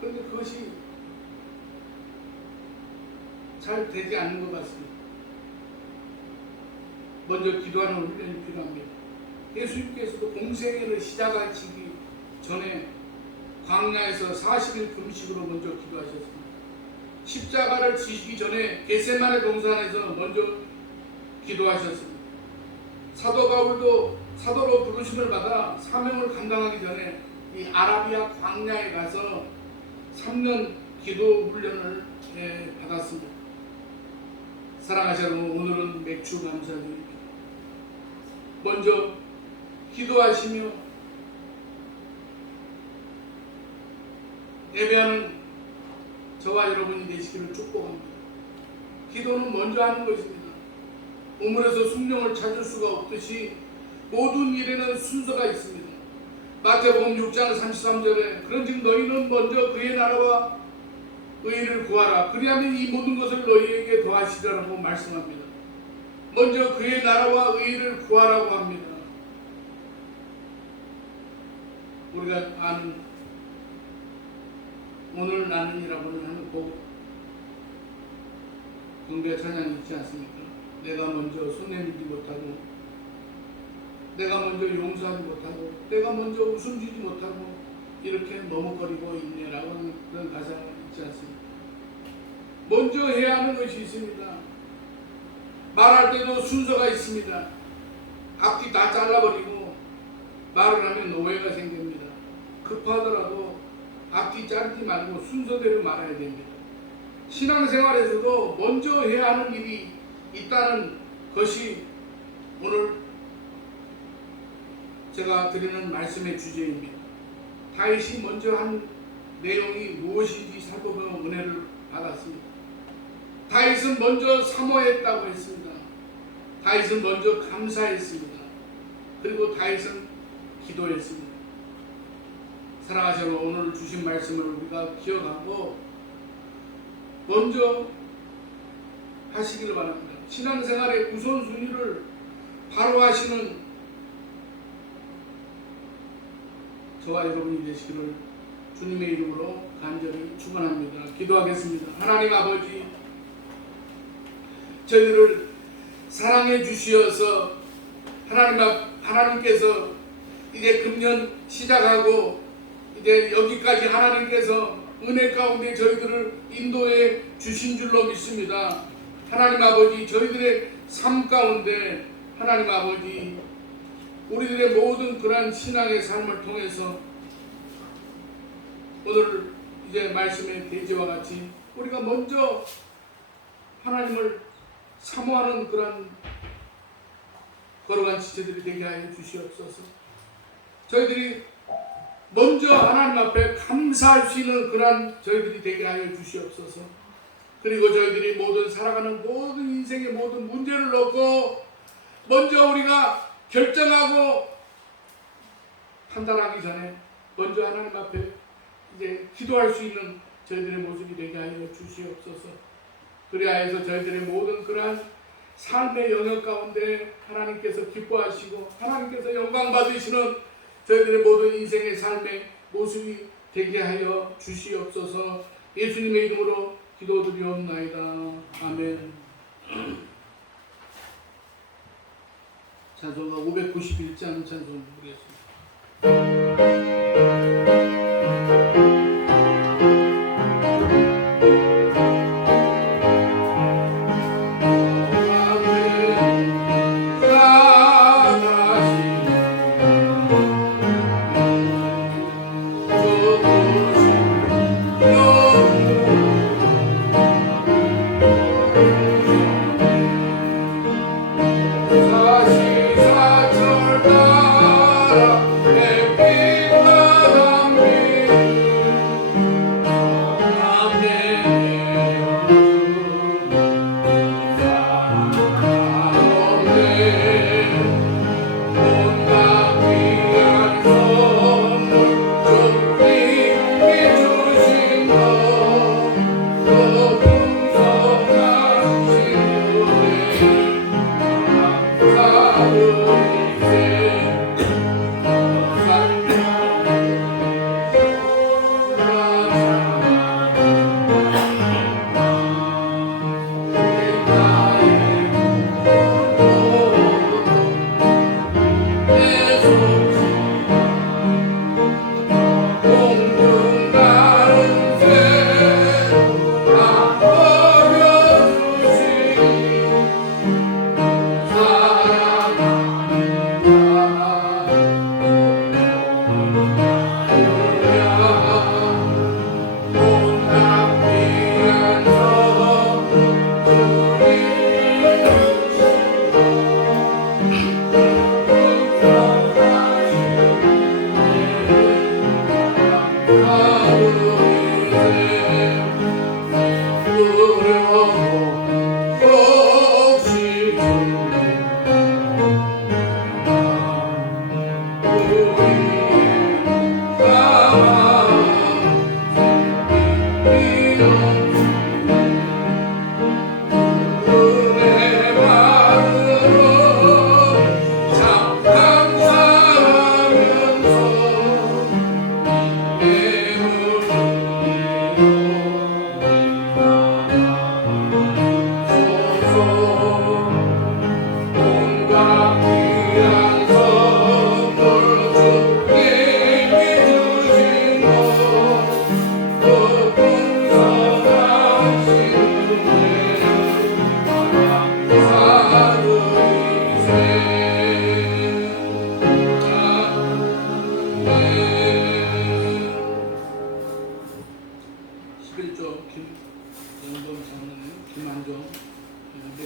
그런데 그것이 잘 되지 않는 것 같습니다. 먼저 기도하는 훈련이 필요합니다. 예수님께서도 공생애를 시작하시기 전에 광야에서 40일 금식으로 먼저 기도하셨습니다. 십자가를 지시기 전에 겟세마네 동산에서 먼저 기도하셨습니다. 사도 바울도 사도로 부르심을 받아 사명을 감당하기 전에 이 아라비아 광야에 가서 3년 기도 훈련을 받았습니다. 사랑하시는 여러분, 오늘은 맥주 감사드립니다. 먼저 기도하시며 예배하는 저와 여러분이 되시기를 축복합니다. 기도는 먼저 하는 것입니다. 우물에서 숭늉을 찾을 수가 없듯이 모든 일에는 순서가 있습니다. 마태복음 6장 33절에 그런즉 너희는 먼저 그의 나라와 의를 구하라. 그리하면 이 모든 것을 너희에게 더하시리라고 말씀합니다. 먼저 그의 나라와 의를 구하라고 합니다. 우리가 아는 오늘 나는이라고 하는 곡 경배 찬양이 있지 않습니까? 내가 먼저 손 내밀지 못하고, 내가 먼저 용서하지 못하고, 내가 먼저 웃음 주지 못하고 이렇게 머뭇거리고 있네라고 하는 그런 가사가 있지 않습니까? 먼저 해야 하는 것이 있습니다. 말할 때도 순서가 있습니다. 앞뒤 다 잘라버리고 말을 하면 오해가 생깁니다. 급하더라도 앞뒤 자르지 말고 순서대로 말해야 됩니다. 신앙생활에서도 먼저 해야 하는 일이 있다는 것이 오늘 제가 드리는 말씀의 주제입니다. 다윗이 먼저 한 내용이 무엇인지 살펴보면 은혜를 받았습니다. 다윗은 먼저 사모했다고 했습니다. 다윗은 먼저 감사했습니다. 그리고 다윗은 기도했습니다. 사랑하시는 오늘 주신 말씀을 우리가 기억하고 먼저 하시기를 바랍니다. 신앙생활의 우선순위를 바로 하시는 저와 여러분이 되시기를 주님의 이름으로 간절히 축원합니다. 기도하겠습니다. 하나님 아버지, 저희를 사랑해 주시어서 하나님께서 이제 금년 시작하고 이제 여기까지 하나님께서 은혜 가운데 저희들을 인도해 주신 줄로 믿습니다. 하나님 아버지, 저희들의 삶 가운데 하나님 아버지, 우리들의 모든 그러한 신앙의 삶을 통해서 오늘 이제 말씀의 대지와 같이 우리가 먼저 하나님을 사모하는 그런 거룩한 지체들이 되게 하여 주시옵소서. 저희들이 먼저 하나님 앞에 감사할 수 있는 그런 저희들이 되게 하여 주시옵소서. 그리고 저희들이 모든 살아가는 모든 인생의 모든 문제를 놓고 먼저 우리가 결정하고 판단하기 전에 먼저 하나님 앞에 이제 기도할 수 있는 저희들의 모습이 되게 하여 주시옵소서. 그리하여서 저희들의 모든 그러한 삶의 영역 가운데 하나님께서 기뻐하시고 하나님께서 영광 받으시는 저희들의 모든 인생의 삶의 모습이 되게 하여 주시옵소서. 예수님의 이름으로 기도드리옵나이다. 아멘. 찬송가 591장 찬송 부르겠습니다. 사시사철 따라 내 빛나간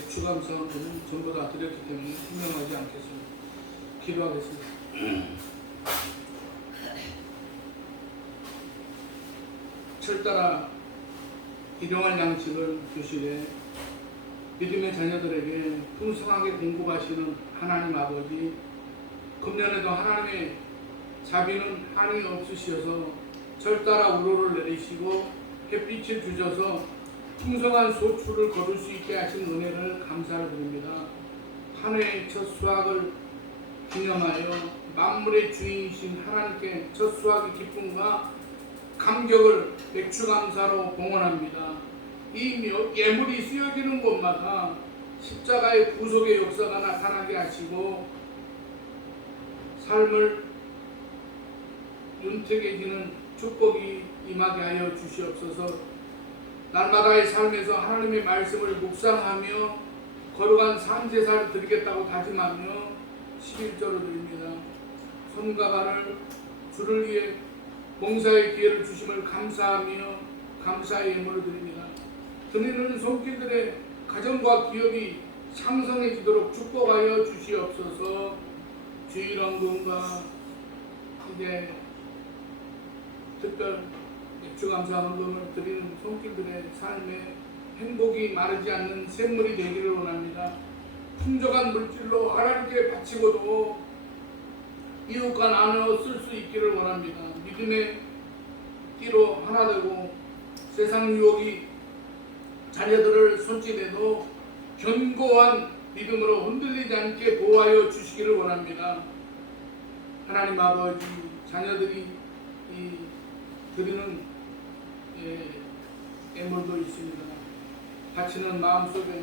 추감사항들은 전부 다 드렸기 때문에 설명하지 않겠습니다. 기도하겠습니다. 철따라 일용할 양식을 주시되 믿음의 자녀들에게 풍성하게 공급하시는 하나님 아버지, 금년에도 하나님의 자비는 한이 없으셔서 철따라 우로를 내리시고 햇빛을 주셔서 풍성한 소출을 거둘 수 있게 하신 은혜를 감사를 드립니다. 한 해의 첫 수확을 기념하여 만물의 주인이신 하나님께 첫 수확의 기쁨과 감격을 맥추감사로 봉헌합니다. 이 예물이 쓰여지는 곳마다 십자가의 구속의 역사가 나타나게 하시고 삶을 윤택해지는 축복이 임하게 하여 주시옵소서. 날마다의 삶에서 하나님의 말씀을 묵상하며 거룩한 삶제사를 드리겠다고 다짐하며 11절을 드립니다. 손과 발을 주를 위해 봉사의 기회를 주심을 감사하며 감사의 예물을 드립니다. 드리는 손길들의 가정과 기업이 상승해지도록 축복하여 주시옵소서. 주일원금과 이제 특별 맥주감사 헌금을 드리는 손길들의 삶에 행복이 마르지 않는 샘물이 되기를 원합니다. 풍족한 물질로 하나님께 바치고도 이웃과 나누어 쓸 수 있기를 원합니다. 믿음의 띠로 하나 되고 세상 유혹이 자녀들을 손짓해도 견고한 믿음으로 흔들리지 않게 보호하여 주시기를 원합니다. 하나님 아버지, 자녀들이 드리는 예물도 있습니다. 바치는 마음속에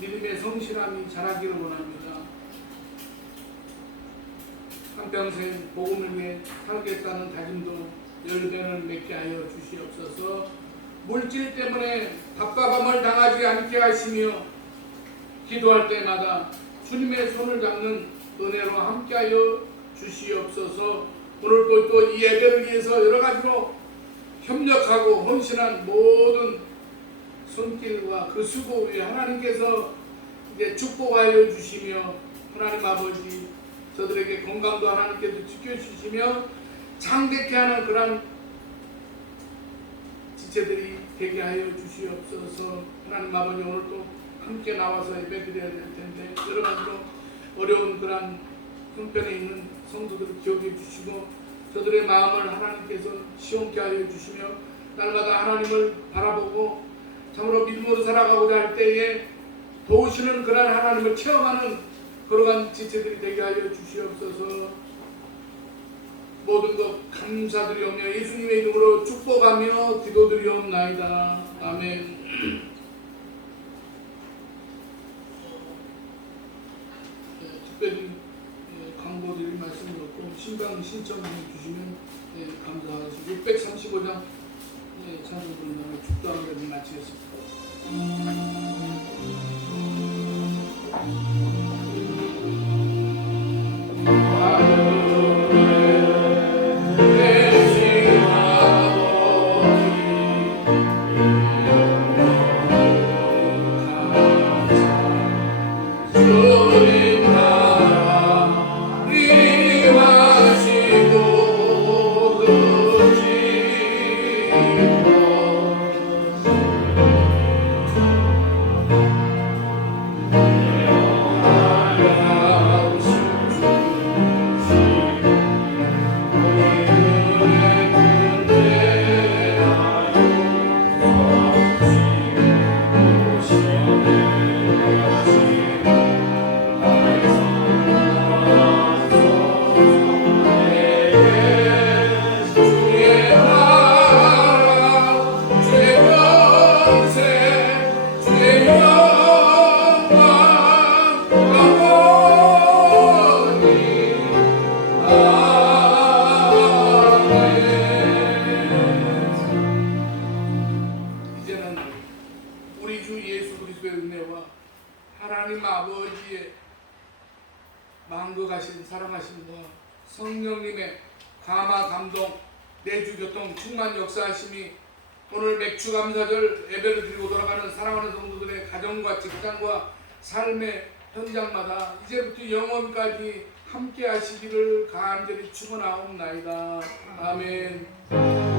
믿음의 성실함이 자라기를 원합니다. 한평생 복음을 위해 살겠다는 다짐도 열매를 맺게 하여 주시옵소서. 물질 때문에 답답함을 당하지 않게 하시며 기도할 때마다 주님의 손을 잡는 은혜로 함께하여 주시옵소서. 오늘도 또 이 예배를 위해서 여러 가지로 협력하고 헌신한 모든 손길과 그 수고 위에 하나님께서 이제 축복하여 주시며 하나님 아버지, 저들에게 건강도 하나님께서 지켜주시며 장대케 하는 그런 지체들이 되게 하여 주시옵소서. 하나님 아버지, 오늘 또 함께 나와서 예배 드려야 될 텐데 여러 가지로 어려운 그런 형편에 있는 성도들을 기억해 주시고 저들의 마음을 하나님께서 시원케 하여 주시며 날마다 하나님을 바라보고 참으로 믿음으로 살아가고자 할 때에 도우시는 그런 하나님을 체험하는 그러한 지체들이 되게 하여 주시옵소서. 모든 것 감사드리오며 예수님의 이름으로 축복하며 기도드리옵나이다. 아멘. 특별히 광고드릴 말씀이 없고 신방 신청해 주시면 감사하시고 635장 찬송 부르는 축도하는 것을 마치겠습니다. 우리 주 예수 그리스도의 은혜와 하나님 아버지의 만극하신 사랑하심과 성령님의 감화 감동 내주 교통 충만 역사하심이 오늘 맥주 감사절 예배를 드리고 돌아가는 사랑하는 성도들의 가정과 직장과 삶의 현장마다 이제부터 영원까지 함께 하시기를 간절히 축원하옵나이다. 아멘.